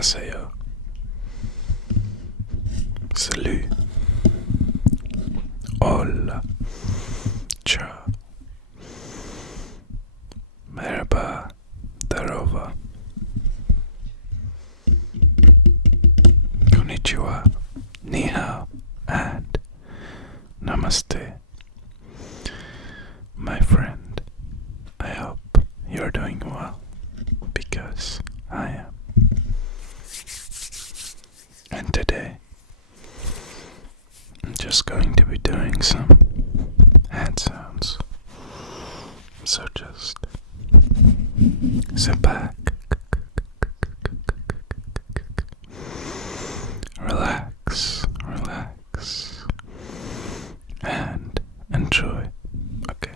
Annyeonghaseyo. Salut. Hola. Ciao. Merhaba. Darova. Konnichiwa. Ni hao. And namaste. My friend, I hope you're doing well, because I am. And today, I'm just going to be doing some hand sounds. So just sit back, relax, and enjoy. Okay.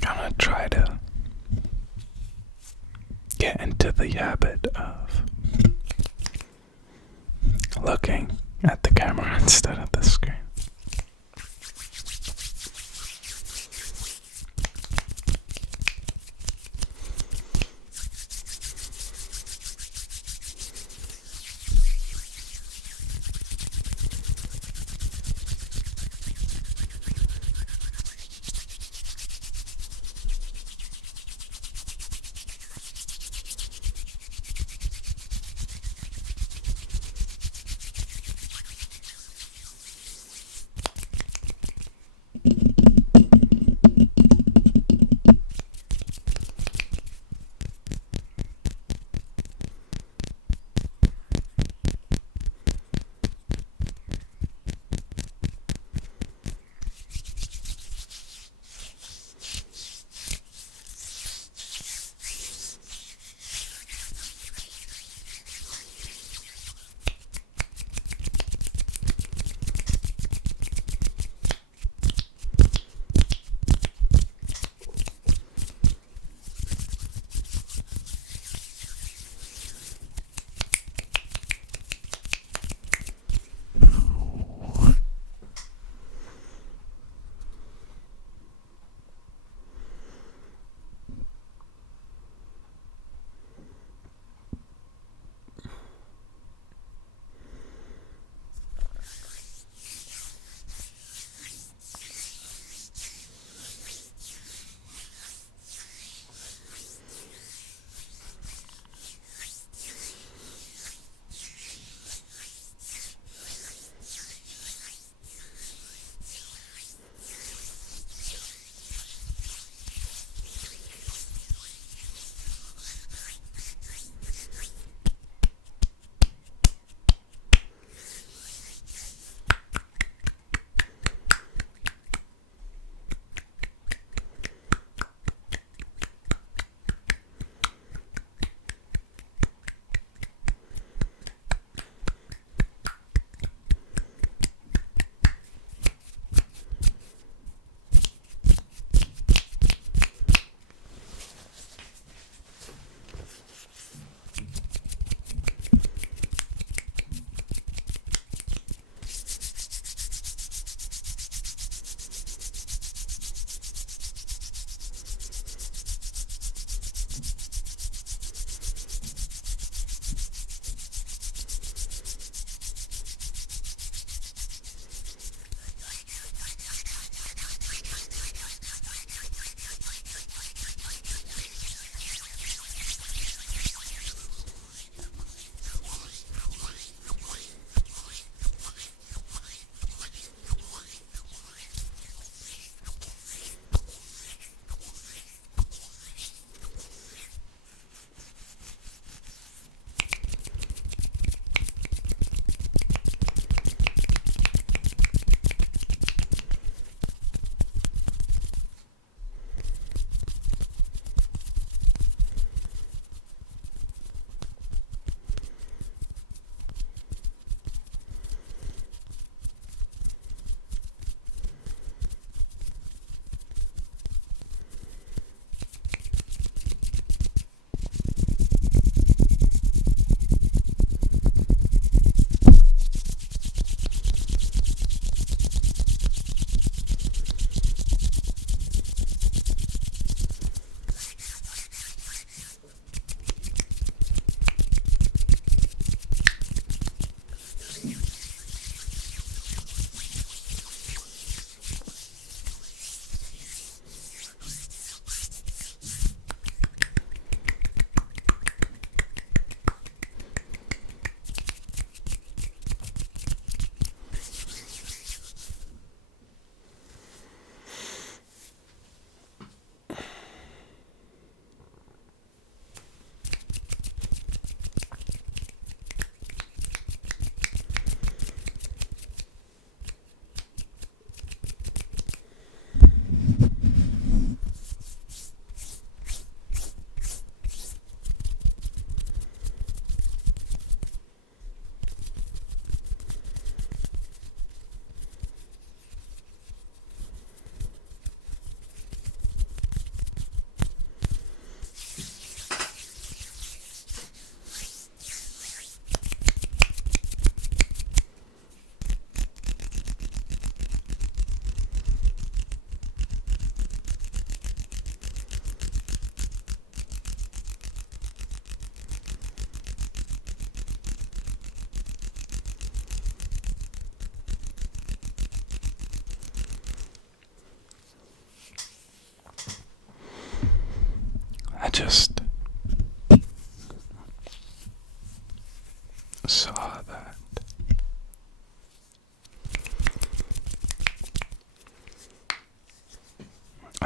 Gonna try to get into the habit of looking at the camera instead of the screen.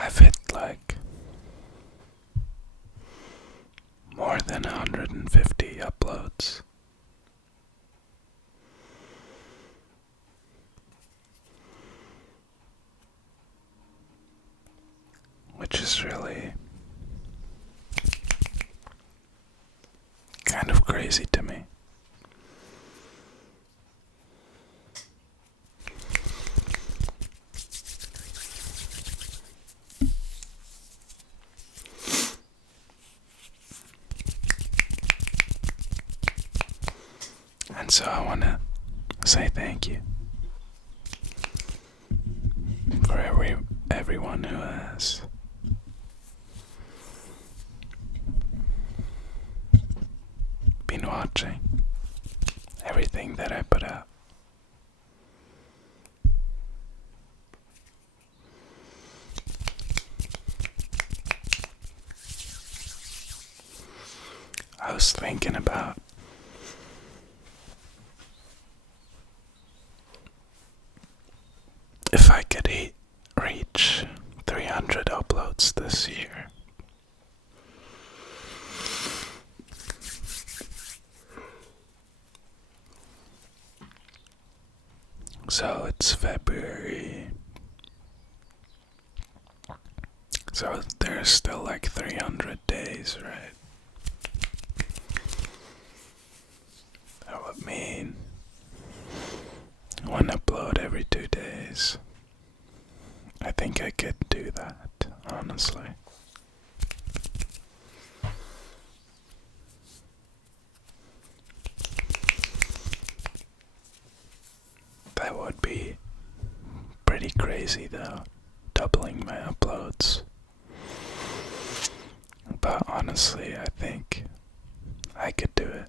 I've hit like more than 150 uploads. Which is really kind of crazy to me. And so I want to say thank you for everyone who has been watching everything that I put out. I was thinking about if I could reach 300 uploads this year. So it's February. So there's still like 300 days, right? That would mean one upload every 2 days. I think I could do that, honestly. That would be pretty crazy though, doubling my uploads. But honestly, I think I could do it.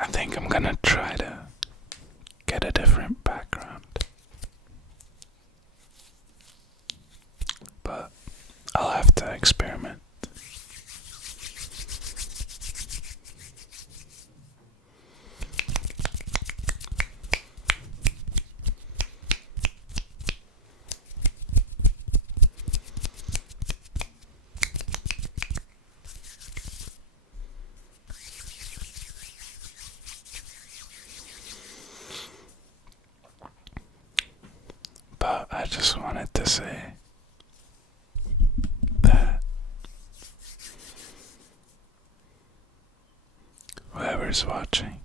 I think I'm gonna try to get a different background, but I'll have to experiment. But I just wanted to say that whoever's watching,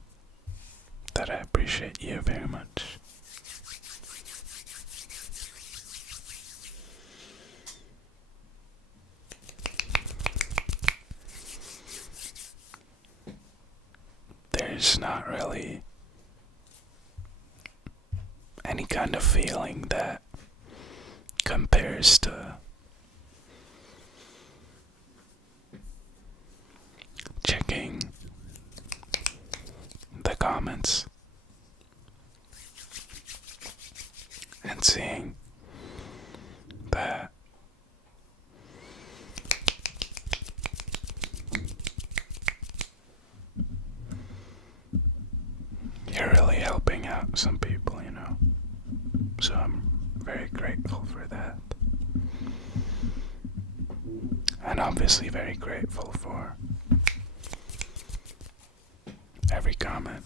that I appreciate you very much. There's not really any kind of feeling that compares to checking the comments and seeing that you're really helping out some people, you know. So I'm very grateful for that. And obviously very grateful for every comment.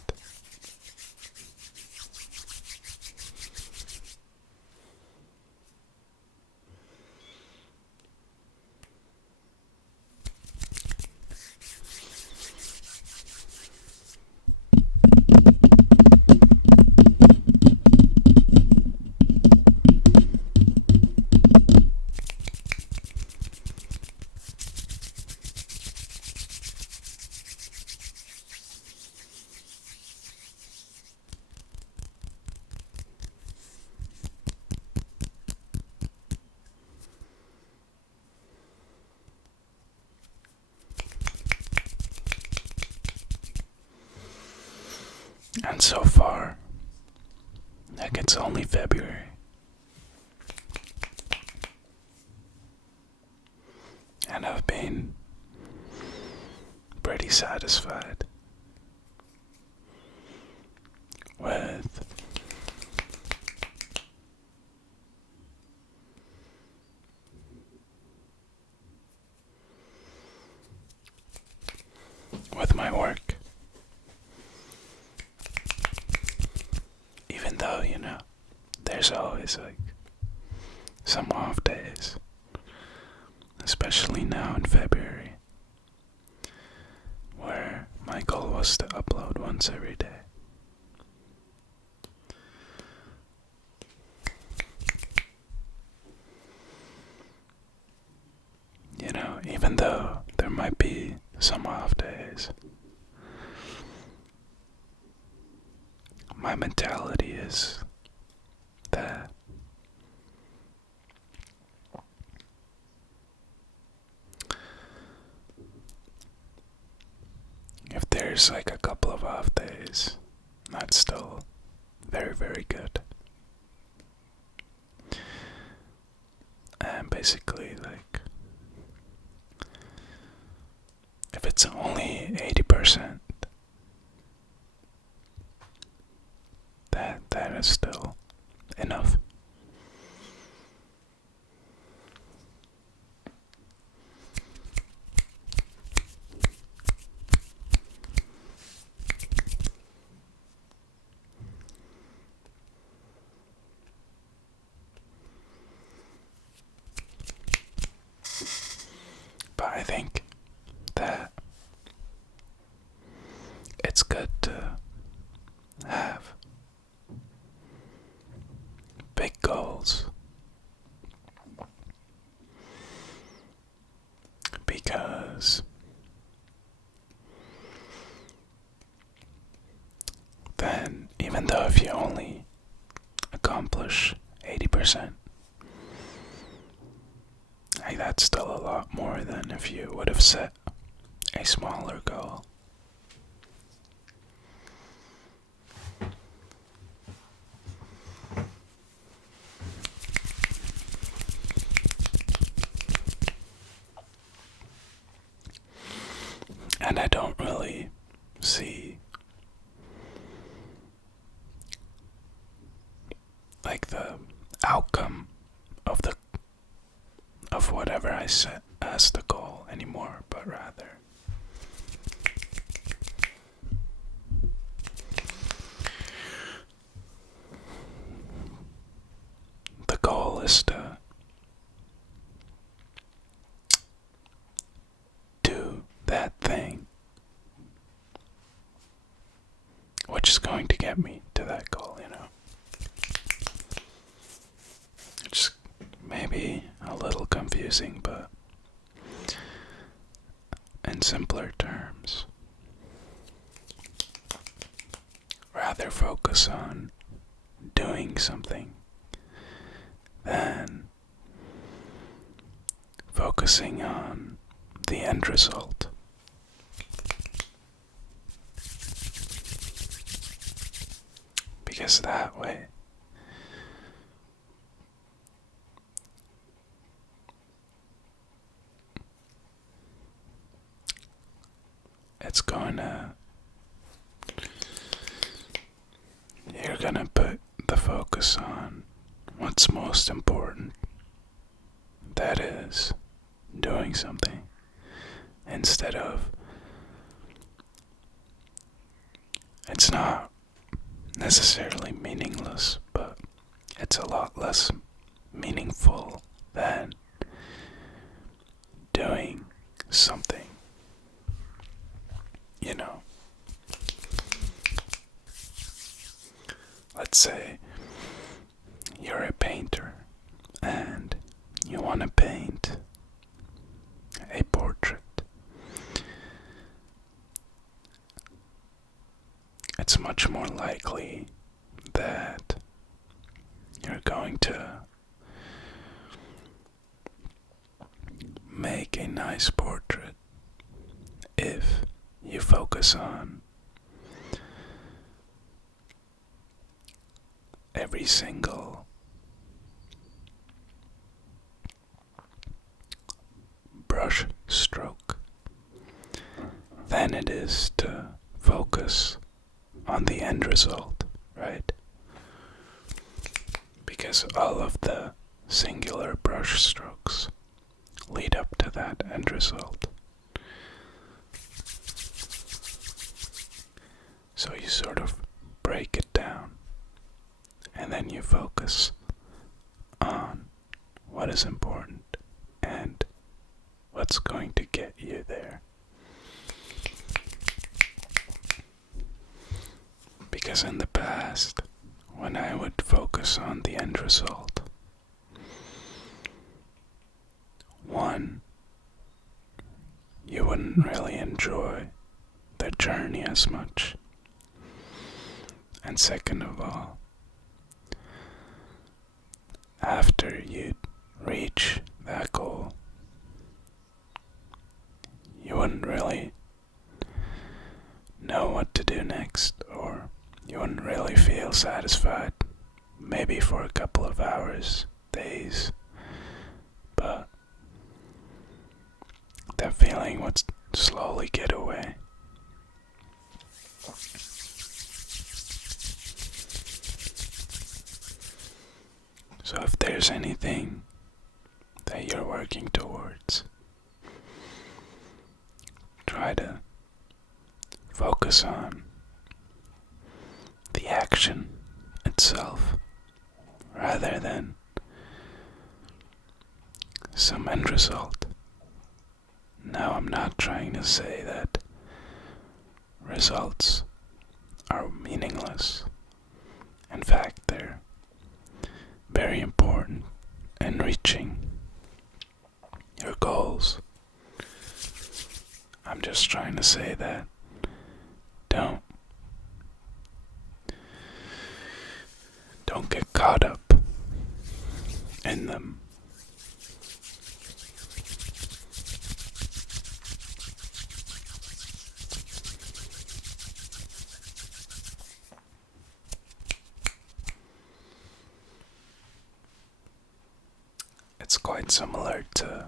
like it's only February. And I've been pretty satisfied with my work. Even though, there's always like some off days, especially now in February, where my goal was to upload once every day. Even though there might be some off days, my mentality is that if there's like a couple of off days, that's still very, very good. And basically, like, if it's only 80%, that is still enough. But I think that it's good to have big goals, because then, even though if you only accomplish 80%, that's still a lot more than if you would have set a smaller goal. And I don't really see like the outcome of whatever I set as the goal anymore, but rather the goal is to do that thing which is going to get me to that goal, It's maybe a little confusing, but in simpler terms, rather focus on doing something than focusing on the end result. Because that way, you're gonna put the focus on what's most important. That is, doing something, instead of, it's not necessarily meaningless, but it's a lot less meaningful than doing something, Let's say you're a painter and you want to paint a portrait. It's much more likely that you're going to make a nice portrait if you focus on every single brush stroke than it is to focus on the end result, right? Because all of the singular brush strokes lead up to that end result. So you sort of break it down, and then you focus on what is important and what's going to get you there. Because in the past, when I would focus on the end result, one, you wouldn't really enjoy the journey as much. And second of all, after you'd reach that goal, you wouldn't really know what to do next, or you wouldn't really feel satisfied, maybe for a couple of hours, days, but that feeling would slowly get away. So if there's anything that you're working towards, try to focus on the action itself rather than some end result. Now, I'm not trying to say that results are meaningless. In fact, they're very important in reaching your goals. I'm just trying to say that don't get caught up in them. It's quite similar to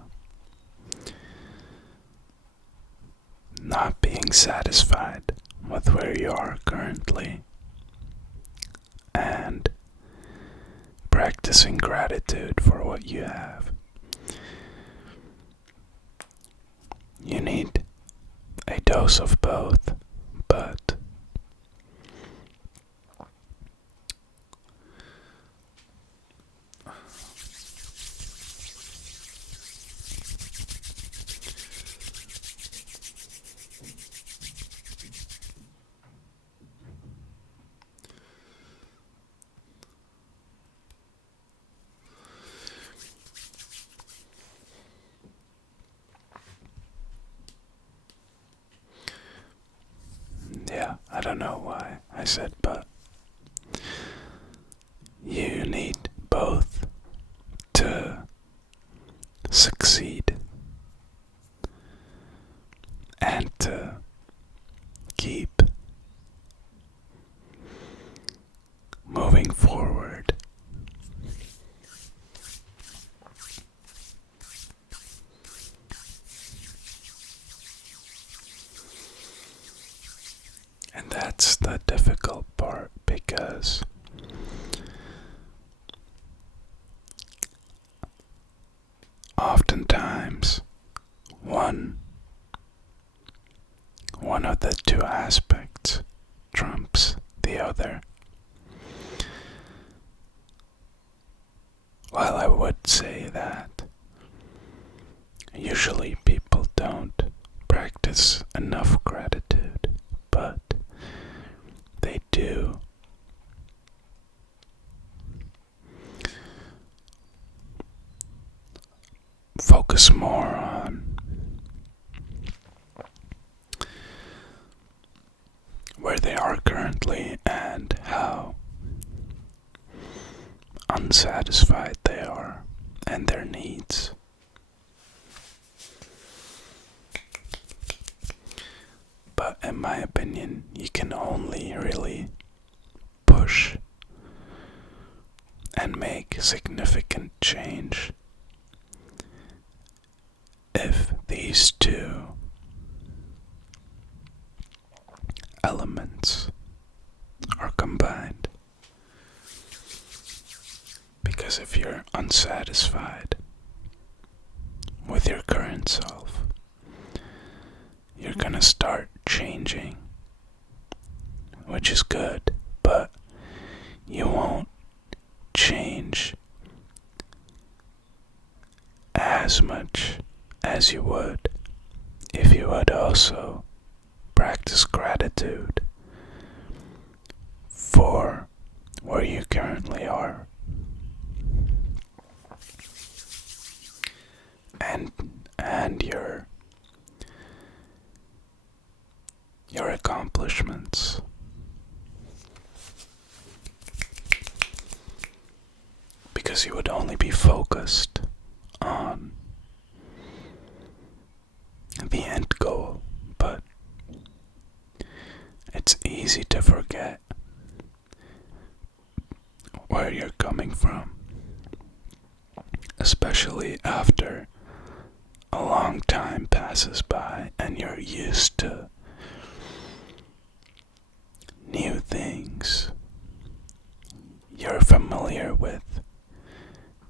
not being satisfied with where you are currently and practicing gratitude for what you have. You need a dose of both, but yeah, I don't know why I said but. You need both to succeed and to keep moving forward. And that's the difficult part, because oftentimes one of the two aspects trumps the other. While I would say that usually people don't practice enough gratitude, but they do. Focus more on where they are currently and how unsatisfied they are and their needs. But in my opinion, you can only really push significant change if these two elements are combined. Because if you're unsatisfied with your current self, you're gonna start changing, which is good, but you won't change as much as you would if you would also practice gratitude for where you currently are and your accomplishments. Because you would only be focused on the end goal, but it's easy to forget where you're coming from, especially after a long time passes by and you're used to new things. You're familiar with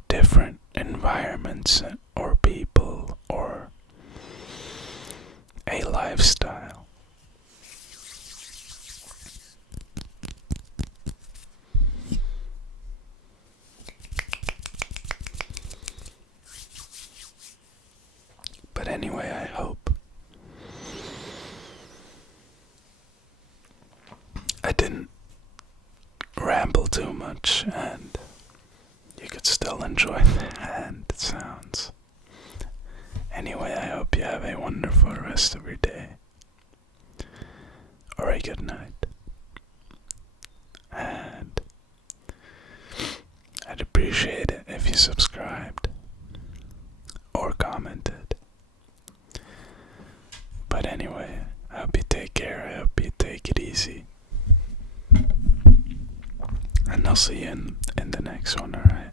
different environments or people or a lifestyle. But anyway, I hope I didn't ramble too much and you could still enjoy the hand sounds. Anyway, I hope you have a wonderful rest of your day or a good night. And I'd appreciate it if you subscribed or commented. But anyway, I hope you take care. I hope you take it easy. And I'll see you in the next one, alright?